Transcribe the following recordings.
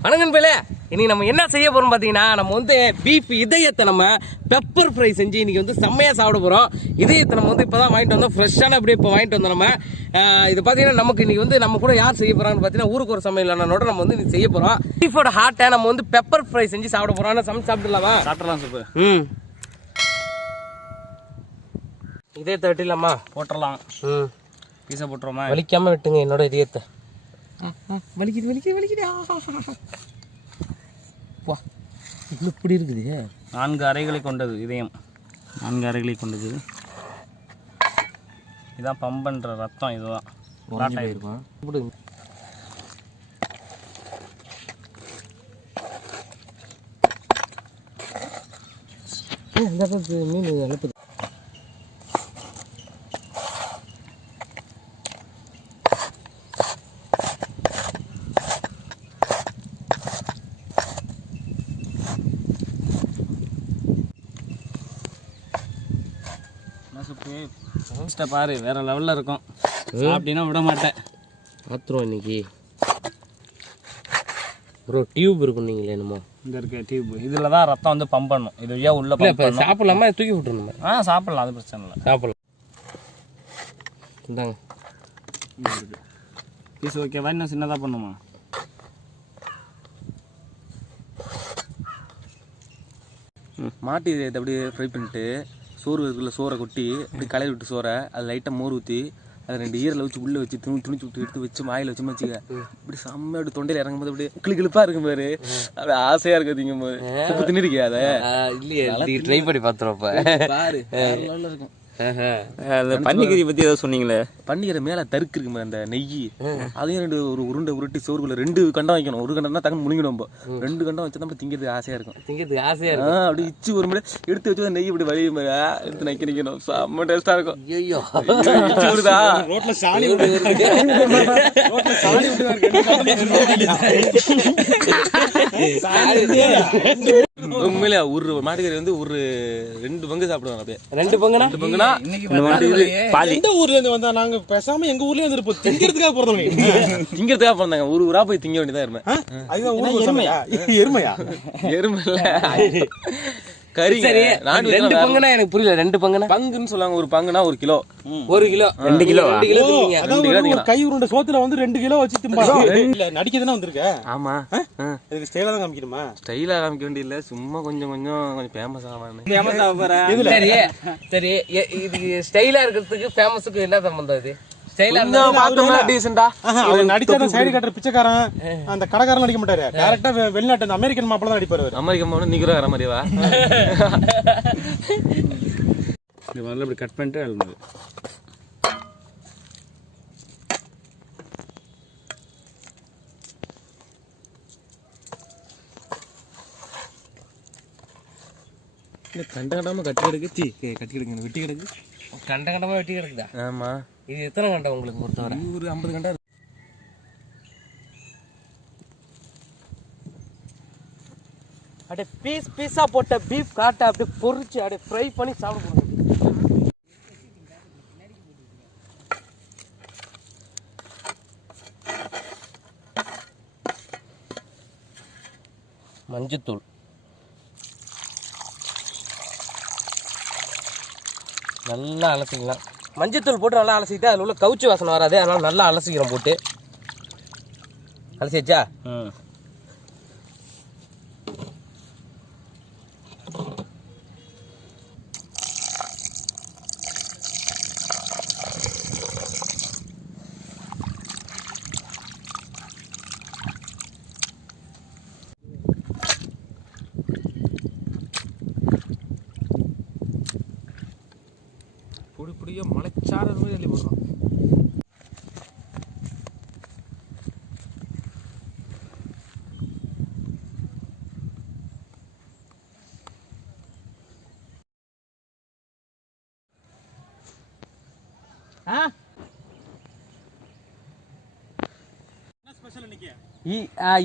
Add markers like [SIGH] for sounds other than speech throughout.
வணக்கம் பேலே இன்னைக்கு நம்ம என்ன செய்ய போறோம் பார்த்தீங்கன்னா நம்ம வந்து பீஃப் இதயத்தை நம்ம பெப்பர் ஃப்ரை செஞ்சு இன்னைக்கு வந்து செம்மையாக சாப்பிட போகிறோம் இதயத்தை நம்ம வந்து இப்போ தான் வாங்கிட்டு வந்தோம். ஃப்ரெஷ்ஷான அப்படியே இப்போ வாங்கிட்டு வந்தோம் நம்ம. இது பார்த்தீங்கன்னா நமக்கு இன்னைக்கு வந்து நம்ம கூட யார் செய்ய போகிறான்னு பார்த்தீங்கன்னா ஊருக்கு ஒரு சமையல் நம்ம வந்து இன்னைக்கு செய்ய போகிறோம் பீஃபோட ஹார்ட்டை நம்ம வந்து பெப்பர் ஃப்ரை செஞ்சு சாப்பிட போகிறோம் ஆனால் சமைச்சு சாப்பிடலாமா சாப்பிடலாம் சூப்பு ம். இதே தட்டிலாமா போட்டுடலாம். ம். பீஸை போட்டுருவோமா? வலிக்காம விட்டுங்க என்னோட இதயத்தை. வலிக்குது வலிக்குது வலிக்குது. ஆஹா. வா இது இப்படி இருக்குது. நான்கு அறைகளை கொண்டது இதயம். நான்கு அறைகளை கொண்டது இதான் பம்பன்ற ரத்தம் இதுதான். அந்த பக்கம் மீன் அனுப்புது என்ன சூப்பு டேஸ்ட்டை பாரு வேற லெவலில் இருக்கும். சாப்பிட்டீங்கன்னா விட மாட்டேன். ஆத்துருவோம் இன்னைக்கு. ப்ரோ டியூப் இருக்கும் நீங்களே என்னமோ. இங்கே இருக்க டியூப் இதில் தான் ரத்தம் வந்து பம்ப் பண்ணும். இது வழியாக உள்ள இப்போ சாப்பிடலாமா? தூக்கி விட்டுருணுமே ஆ சாப்பிடலாம் அது பிரச்சனை இல்லை. சாப்பிடலாம். இந்தாங்க. பீஸ் ஓகேவா இன்னும் சின்னதாக பண்ணுமா? மாட்டு இதை அப்படியே ஃப்ரை பண்ணிட்டு சோறு இருக்குல்ல சோறை கொட்டி அப்படி கலரி விட்டு சோறை அது லைட்டாக மோர் ஊற்றி அதை ரெண்டு ஈரலை வச்சு உள்ளே வச்சு துணி துணிச்சு விட்டு எடுத்து வச்சு மாயில் வச்சு வச்சுக்க. இப்படி செம்ம அப்படி தொண்டையில் இறங்கும்போது அப்படியே கிளி கிளிப்பா இருக்கும் பாரு. அப்படியே ஆசையா இருக்கு திங்கும் போது. உப்பு தின்னிருக்கியா அதை? இல்லையே ட்ரை பண்ணி பார்த்துருவோம் பாரு இருக்கும். பன்னிக்கறி பற்றி ஏதோ சொன்னீங்களே. பன்னிக்கிற மேல தருக்கு இருக்குமே அந்த நெய். அதையும் ரெண்டு ஒரு உருண்டை உருட்டி சோறுக்குள்ள ரெண்டு கண்டம் வைக்கணும். ஒரு கண்டம்னா தக்க முழுங்கிடும் நம்ம ரெண்டு கண்டம் வச்சு தான் திங்கிறதுக்கு ஆசையா இருக்கும். திங்கிறதுக்கு ஆசையா ஆ, அப்படி இச்சு ஒரு முறை எடுத்து வச்சு நெய் இப்படி வழி எடுத்து நக்கி நிக்கணும். செம்ம டேஸ்டா இருக்கும். ஐயோ ரோட்டில் சாணி உண்மையிலே ஒரு மாட்டுக்கறி வந்து ஒரு ரெண்டு பங்கு சாப்பிடுவாங்க அப்படியே. ரெண்டு பங்குனா? ரெண்டு பங்குனா? பாதி. எந்த ஊர்ல இருந்து வந்தா நாங்க பேசாம எங்க ஊர்லயே இருந்திருப்போம் திங்கிறதுக்காக பிறந்தவங்க திங்கிறதுக்காக பிறந்தாங்க ஒரு ஊரா போய் திங்க வேண்டியதா இருமே அதுதான் எருமையா? எருமையா? எருமை இல்ல கறி சரி ரெண்டு பங்குனா எனக்கு புரியல ரெண்டு பங்குனா? பங்குன்னு சொல்லுவாங்க ஒரு பங்குனா ஒரு கிலோ. ஒரு கிலோ. ரெண்டு கிலோ. ரெண்டு கிலோ ஒரு கை உருண்டை சோத்துல வந்து ரெண்டு கிலோ வச்சு திம்பாங்க இல்ல வந்திருக்க? ஆமா. இதுக்கு ஸ்டைலா தான் காமிக்கணுமா? ஸ்டைலா காமிக்க வேண்டியது இல்ல சும்மா கொஞ்சம் கொஞ்சம் கொஞ்சம் ஃபேமஸ் ஆவான்னு சரி சரி. எ- இது ஸ்டைலா இருக்கிறதுக்கு ஃபேமஸுக்கு என்ன சம்பந்தம் இது? சைடு கட்டுற பிச்சைக்காரன் அந்த கடைக்காரன் நடிக்க மாட்டாரு. டேரக்டா வெளிநாட்டு அந்த அமெரிக்கன் மாப்பிள்ள தான் நடிப்பாரு அவரு. அமெரிக்கா போன நிக்கிறோ வர மாதிரிவா [LAUGHS] இப்படி கட் பண்ணிட்டு கண்ட கண்டாம கட்டி கிடக்கு. சி கட்டி கிடக்கு. வெட்டி கிடக்கு. கண்ட கண்டமா வெட்டி கிடக்குதா? ஆமா. இது எத்தனை கண்டம் உங்களுக்கு பொறுத்தவரை? ஒரு ஐம்பது கண்டா அப்படியே பீஸ் பீஸா போட்ட பீஃப் காட்டை அப்படியே பொரிச்சு அப்படியே ஃப்ரை பண்ணி சாப்பிட போறோம். மஞ்சத்தூள். நல்லா அலசிக்கலாம். மஞ்சத்தூள் போட்டு நல்லா அலசிக்கிட்டு அதில் உள்ள கவுச்சி வாசனை வராது. அதனால் நல்லா அலசிக்கிறோம் போட்டு. அலசியாச்சா? ம் பொடி பொடியா மலைச்சாரல் மாதிரி அள்ளி போடுறோம் இ- ஆ,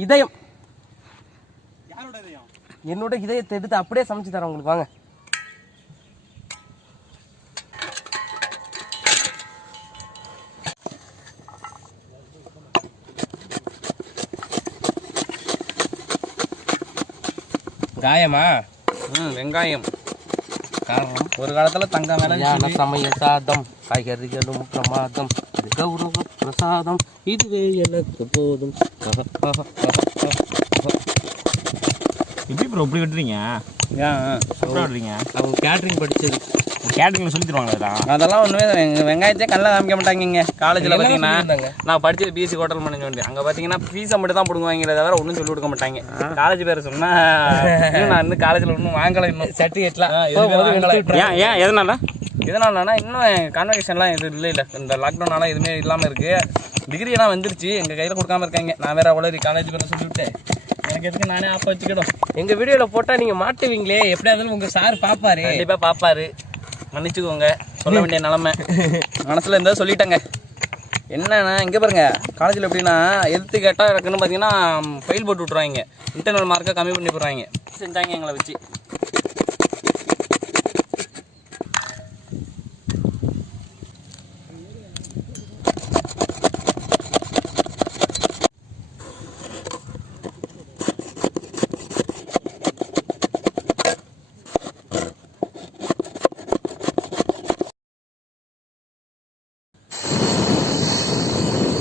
இதயம்? என்னோட இதயத்தை எடுத்து அப்படியே சமைச்சு தரேன் உங்களுக்கு வாங்க. காயமா? ம் வெங்காயம். காரணம். ஒரு காலத்துல தங்கம் மேல கல்யாண சமய சாதம் காய்கறிகளும் பிரமாதம் கௌரவ பிரசாதம் இதுவே எனக்கு போதும். எப்படி ப்ரோ இப்படி வெட்டுறீங்க வெட்டுறீங்க அவங்க கேட்டரிங் படிச்சது. கேட்டரிங்ல சொல்லி தருவாங்களா அதெல்லாம் ஒண்ணுமே வெங்க- வெங்காயத்தையே கண்ணில் காமிக்க மாட்டாங்க இங்க காலேஜ்ல சொல்லியிருந்தாங்க? நான் படிச்சது பிஎஸ்சி ஹோட்டல் மேனேஜ்மெண்ட் அங்க பாத்தீங்கன்னா ஃபீஸை மட்டும் தான் பிடுங்குவாங்க தவிர ஒன்றும் சொல்லி கொடுக்க மாட்டாங்க. காலேஜ் பேர் சொன்னா இன்னும் நான் இன்னும் காலேஜ்ல ஒன்றும் வாங்கல இன்னும். சர்டிஃபிகேட்லாம். ஏன் ஏன் எதனால? இதனாலனா இன்னும் கான்வெகேஷன்லாம் எதுவும் இல்லை இல்லை. இந்த லாக்டவுனால எதுவுமே இல்லாமல் இருக்கு. டிகிரி எல்லாம் வந்துருச்சு. எங்கள் கையில் கொடுக்காம இருக்காங்க. நான் வேற உளறி காலேஜ் பேரை சொல்லிவிட்டு எனக்கு எதுக்கு நானே ஆப்ப வச்சுக்கிடும் எங்க வீடியோல போட்டா நீங்க மாட்டுவீங்களே. எப்படியா இருந்தாலும் உங்க சார் பாப்பாரு. கண்டிப்பாக பார்ப்பாரு மன்னிச்சுக்கோங்க. சொல்ல வேண்டிய நிலமை. மனசில் இருந்தால் சொல்லிட்டேங்க. என்னன்னா இங்கே பாருங்க. காலேஜில் எப்படின்னா எதிர்த்து கேட்டால் இருக்குன்னு பார்த்தீங்கன்னா ஃபெயில் போட்டு விட்ருவாங்க இன்டர்னல் மார்க்கை கம்மி பண்ணி போடுறாங்க செஞ்சாங்க எங்களை வச்சு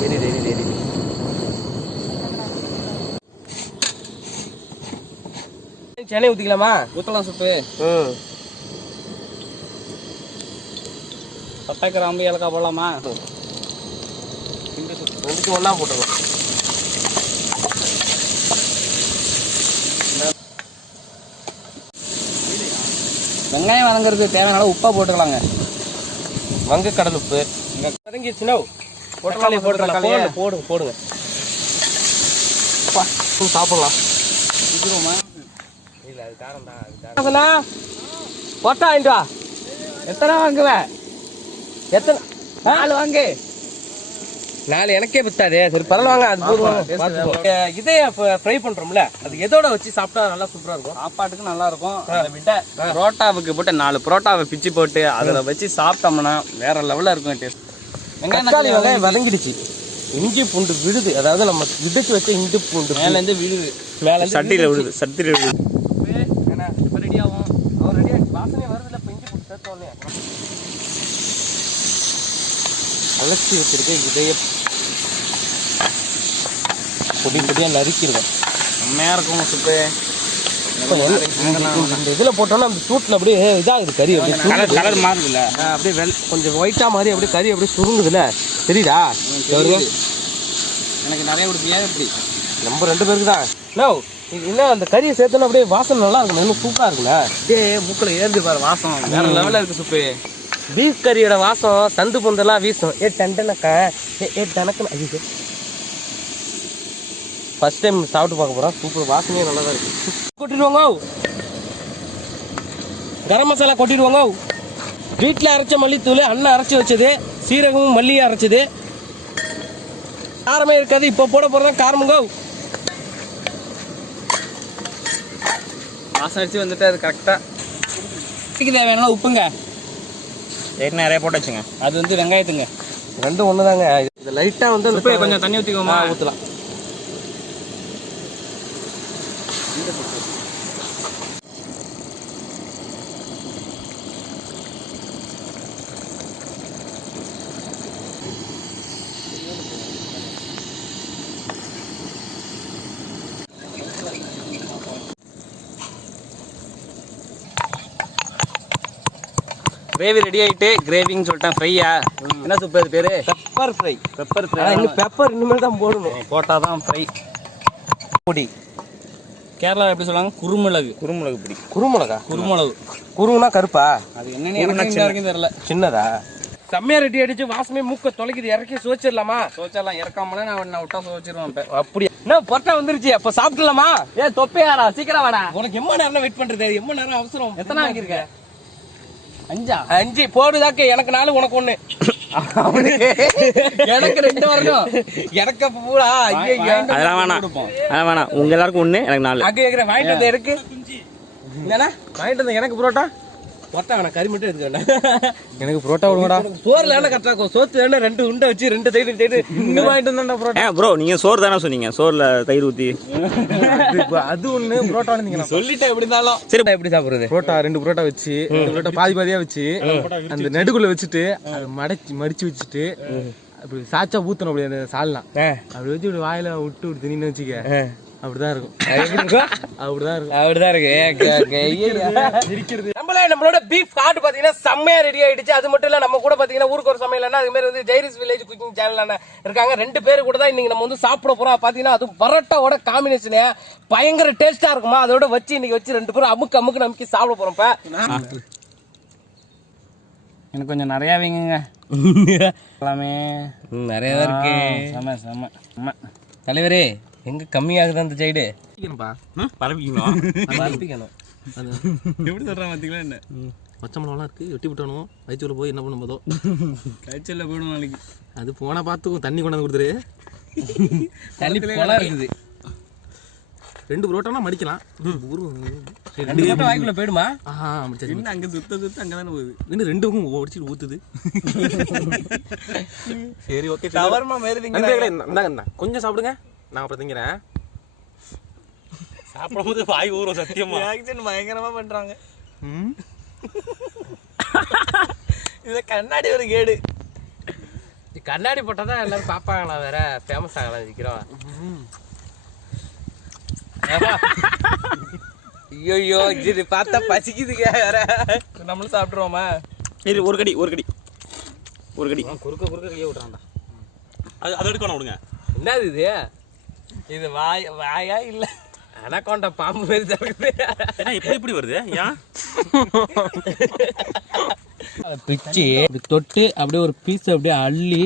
சரி சரி சரி சென்னை ஊத்திக்கலாமா? ஊற்றலாம் சுப்பு. ம் பட்டை கிராம்பு ஏலக்காய் போடலாமா? ரெண்டுக்கும் ஒண்ணா போட்டுடலாம் வெங்காயம் வதங்குறதுக்கு தேவையான உப்பா போட்டுக்கலாங்க. வங்க கடல் உப்பு. வதங்கிடுச்சுனா தக்காளி போட்டுடலாம் போடுங்க. போடுங்க சாப்பிடலாம். இல்ல அது காரம் தான் அது காரம் வாங்கிட்டு வா. எத்தனை வாங்குவேன் எத்தனை? நாலு வாங்கு. நாலு எனக்கே பத்தாதே. சரி பரவாயில்ல அது போதும். இதே ஃப்ரை பண்றோம்ல அது எதோட வச்சு சாப்பிட்டா நல்லா சூப்பரா இருக்கும்? சாப்பாட்டுக்கு நல்லா இருக்கும். அதை விட புரோட்டாவுக்கு போட்டு நாலு புரோட்டாவை பிச்சு போட்டு அதில் வச்சு சாப்பிட்டோம்னா வேற லெவலில் இருக்கும் டேஸ்ட் வெங்காயம் தக்காளி வெங்காயம் வதங்கிடுச்சு. இஞ்சி பூண்டு விழுது. அதாவது நம்ம இடிச்சு வச்ச இஞ்சி பூண்டு மேலேருந்து விழுது. மேல இருந்து சட்டியில் விடுது சட்டியில் விடுது ஏன்னா இப்போ ரெடி ஆகும் அவர் ரெடியா வாசனை வருதுல இப்ப இஞ்சி பூண்டு சேர்த்த உடனே அலசி வச்சிருக்க இதய பொடி பொடியா நறுக்கிடுவேன் செம்மையாக இருக்கும் சுப்பு இந்த இதுல போட்டோம்னா அந்த சூட்ல அப்படியே இதாகுது கறி அப்படியே கலர் ஆ, அப்படியே வெள் கொஞ்சம் ஒயிட்டா மாதிரி அப்படியே கறி அப்படியே சுருங்குதுல தெரியுதா? எனக்கு நிறைய கொடுப்பியா இப்படி நம்ம ரெண்டு பேருக்கு தான். நோ இன்னும் அந்த கறியை சேர்த்தோன்னா அப்படியே வாசனை நல்லா இருக்கும் இன்னும் சூப்பரா இருக்குல்ல அப்படியே மூக்கில் ஏறுது பாரு வாசம். வேற லெவலில் இருக்கு சுப்பு பீஃப் கறியோட வாசம் சந்து பொந்தெல்லாம் வீசும். ஏ டண்டனக்கா ஏ ஏ டனக்கு ஐயோ ஃபர்ஸ்ட் டைம் சாப்பிட்டு பார்க்க போறோம். சூப்பர் வாசனையே நல்லா தான் இருக்கு கொட்டிடுவாங்க கரம் மசாலா கொட்டிடுவாங்க வீட்டில் அரைச்ச மல்லித்தூள் அண்ணன் அரைச்சி வச்சது. சீரகமும் மல்லியும் அரைச்சது. காரமே இருக்காது. இப்போ போட போகிறதா காரமுங்க வாசம் அடித்து வந்துட்டு அது கரெக்டாக தேவையான உப்புங்க. ஏற்கனவே நிறைய போட்டு வச்சுங்க. அது வந்து வெங்காயத்துங்க. ரெண்டும் ஒன்று தாங்க இது லைட்டாக வந்து கொஞ்சம் தண்ணி ஊற்றிக்கோமா ஊற்றலாம் கிரேவி ரெடி ஆயிட்டு கிரேவின்னு சொல்லிட்டேன் ஃப்ரையா என்ன சூப்பு அது பேரு? பெப்பர் ஃப்ரை பெப்பர் ஆனா இன்னும் பெப்பர் இனிமேல் தான் போடணும். போட்டால் தான் ஃப்ரை பொடி. கேரளா எப்படி சொல்லுவாங்க? குருமிளகு. குருமிளகு பிடி. குருமிளகா? குருமிளகு. குருனா கருப்பா? அது என்னன்னு தெரியல சின்னதா? செம்மையா ரெட்டி அடிச்சு வாசமே மூக்க தொலைக்குது. இறக்கி சுவச்சிடலாமா? சோச்செல்லாம் இறக்காமலே நான் நான் விட்டா சோச்சிருவேன் இப்போ. அப்படியா? என்ன பொட்டா வந்துருச்சு. அப்ப சாப்பிடலாமா? ஏ தொப்பையாரா சீக்கிரம் வாடா. உனக்கு எம்ம நேரம் வெயிட் பண்றது? எம்ம நேரம் அவசரம். எத்தனை வாங்கியிருக்க? அஞ்சா? அஞ்சு. போடுதாக்க. எனக்கு நாலு உனக்கு ஒண்ணு. எனக்கு ரெண்டு வரணும். எனக்கு பூரா. ஐயோ அதெல்லாம் வேணாம். அதெல்லாம் வேணாம். உங்க எல்லாருக்கும் ஒன்று எனக்கு நாலு. அங்க கேக்குற வாங்கிட்டு வந்த இருக்கு என்னண்ணா? வாங்கிட்டு வந்த எனக்கு புரோட்டா? கொட்டை வேணாம் கறி மட்டும் எடுக்க வேண்டாம் எனக்கு புரோட்டா விடுங்கடா சோறுல என்ன கரெக்டா இருக்கும்? சோத்து வேணா ரெண்டு உண்டை வச்சு ரெண்டு சைடு சைடு இங்க வாங்கிட்டு வந்தேன்டா புரோட்டா. ப்ரோ நீங்கள் சோறு தானே சொன்னீங்க? சோறில் தயிர் ஊற்றி அது ஒண்ணு புரோட்டா வந்தீங்க சொல்லிட்டேன் எப்படி இருந்தாலும். சரி. எப்படி சாப்பிடுறது? புரோட்டா ரெண்டு புரோட்டா வச்சு ரெண்டு புரோட்டா பாதி பாதியா வச்சு அந்த நடுக்குள்ள வச்சுட்டு. அதை மடச்சி மடிச்சு வச்சுட்டு அப்படி சாச்சா ஊத்தணும் அப்படி அந்த சால்னா. அப்படி வச்சு இப்படி வாயில விட்டு விட்டு தின்னு வச்சுக்க. அப்படிதான் இருக்கும். அப்படிதான் இருக்கும். அப்படிதான் இருக்கு. நம்மளே நம்மளோட பீஃப் கார்டு பாத்தீங்கன்னா செம்மையா ரெடி ஆயிடுச்சு. அது மட்டும் இல்ல நம்ம கூட பாத்தீங்கன்னா ஊருக்கு ஒரு சமையல் அது மாதிரி வந்து ஜெய்ரிஸ் வில்லேஜ் குக்கிங் சேனல் இருக்காங்க. ரெண்டு பேரு கூட தான் இன்னைக்கு நம்ம வந்து சாப்பிட போறோம். பாத்தீங்கன்னா அது பரோட்டாவோட காம்பினேஷன் பயங்கர டேஸ்டா இருக்குமா? அதோட வச்சு இன்னைக்கு வச்சு ரெண்டு பேரும் அமுக்கு அமுக்கு நமக்கு சாப்பிட போறோம் எனக்கு கொஞ்சம் நிறையா வைங்க [LAUGHS] எல்லாமே. நிறைய தான் இருக்கு. செம செம செம. தலைவரே எங்க கம்மியாகுது அந்த சைடு [LAUGHS] பரப்பிக்கணும். வளர்த்திக்கணும் எப்படி சொல்கிறேன் பார்த்தீங்களா என்ன? பச்சை மிளகாலாம் இருக்கு. வெட்டி விட்டணும். வயிற்றுல போய் என்ன பண்ணும் போதோ. கச்சலில் போயிடும் நாளைக்கு. அது போனா பார்த்துக்கும் தண்ணி கொண்டாந்து கொடுத்துரு. தண்ணி போலாம் இருக்குது. ரெண்டு புரோட்டானா மடிக்கலாம். ரெண்டு வாய்க்குள்ள போயிடுமா? ஆஹா என்ன அங்கே சுத்த சுத்த அங்கே தானே போகுது. இன்னும் ரெண்டு பக்கம் ஒடிச்சிட்டு ஊத்துது. [LAUGHS] சரி ஓகே கொஞ்சம் சாப்பிடுங்க. நான் அப்புறம் திங்கிறேன். சாப்பிடும்போது வாய் ஊறும் சத்தியமா? ஆக்ஷன் பயங்கரமா பண்றாங்க. இது கண்ணாடி ஒரு கேடு. கண்ணாடி போட்டால் தான் எல்லாரும் பார்ப்பாங்களா வேற? ஃபேமஸ் ஆகலாம் விற்கிறோம் ஐயோ இது பார்த்தா பசிக்குதுங்க வேற. நம்மளும் சாப்பிட்ருவோமா சரி ஒரு கடி ஒரு கடி. ஒரு கடி. குறுக்க குறுக்க கையை விட்றான்டா அது அதை எடுக்கணும் விடுங்க. என்னது இது? இது வாய் வாயா இல்ல? அனக்கொண்ட பாம்பு தருக்குது ஏன்னா இப்படி இப்படி வருது? ஏன்? பிச்சு தொட்டு அப்படியே ஒரு பீஸ் அப்படியே அள்ளி.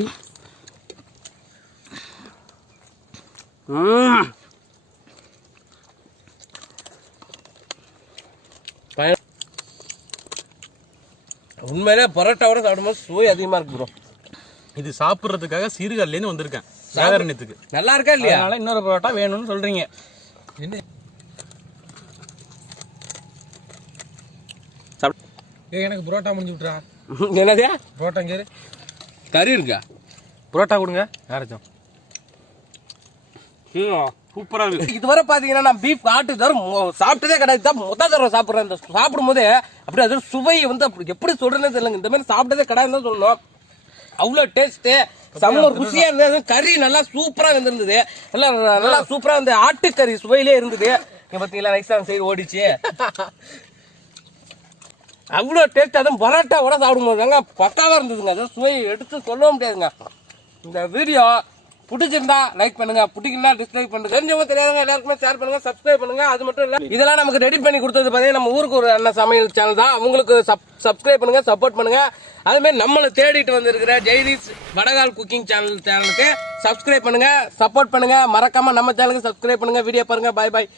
உண்மையிலே பரோட்டாவோட சாப்பிடும்போது சுவை அதிகமா இருக்கு ப்ரோ இது சாப்பிட்றதுக்காக சீர்காழிலேருந்து வந்திருக்கேன். சாகரண்யத்துக்கு நல்லா இருக்கா இல்லையா? அதனால இன்னொரு பரோட்டா வேணும்னு சொல்றீங்க. எனக்கு புரோட்டா முடிஞ்சு விட்றா [LAUGHS] என்னது? புரோட்டா இங்கே கறி இருக்கா? புரோட்டா கொடுங்க. யாராச்சும் சூப்பரா இருக்கு. இதுவரை பாத்தீங்கன்னா நான் பீஃப் ஆட்டு தவிர மொ- சாப்பிட்டதே கிடையாது. தான் முத தடவை சாப்பிட்றேன். இந்த சாப்பிடும் போதே அப்படியே அது சுவை வந்து அப்படி எப்படி சொல்றேன்னு தெரியலங்க. இந்த மாதிரி சாப்பிட்டதே கிடையாது தான் சொல்லணும். அவ்வளோ டேஸ்ட்டு செம்ம ருசியா இருந்தது. கறி நல்லா சூப்பரா இருந்திருந்தது நல்லா நல்லா சூப்பரா இந்த ஆட்டுக்கறி சுவையிலே இருந்தது. இங்க பாத்தீங்களா நைஸ் சைடு ஓடிச்சு. அவ்வளோ டேஸ்ட் அதுவும் பரோட்டாவோட சாப்பிடும்போது தாங்க பக்காவா இருந்ததுங்க. அது சுவை எடுத்து சொல்ல முடியாதுங்க. இந்த வீடியோ பிடிச்சிருந்தா லைக் பண்ணுங்க. பிடிக்கலனா டிஸ்லைக் பண்ணுங்க. தெரிஞ்சவங்க தெரியாதவங்க எல்லாருக்குமே ஷேர் பண்ணுங்க சப்ஸ்கிரைப் பண்ணுங்க. அது மட்டும் இல்ல இதெல்லாம் நமக்கு ரெடி பண்ணி கொடுத்தது பாத்தீங்கன்னா நம்ம ஊருக்கு ஒரு அண்ணன் சமையல் சேனல் தான். அவங்களுக்கு சப்ஸ்கிரைப் பண்ணுங்க சப்போர்ட் பண்ணுங்க. அதுமாரி மாதிரி நம்மளை தேடிட்டு வந்திருக்கிற ஜெய்தீஸ் வடகால் குக்கிங் சேனல் சேனலுக்கு சப்ஸ்கிரைப் பண்ணுங்க சப்போர்ட் பண்ணுங்க. மறக்காம நம்ம சேனலுக்கு சப்ஸ்கிரைப் பண்ணுங்க. வீடியோ பாருங்க. பாய் பாய்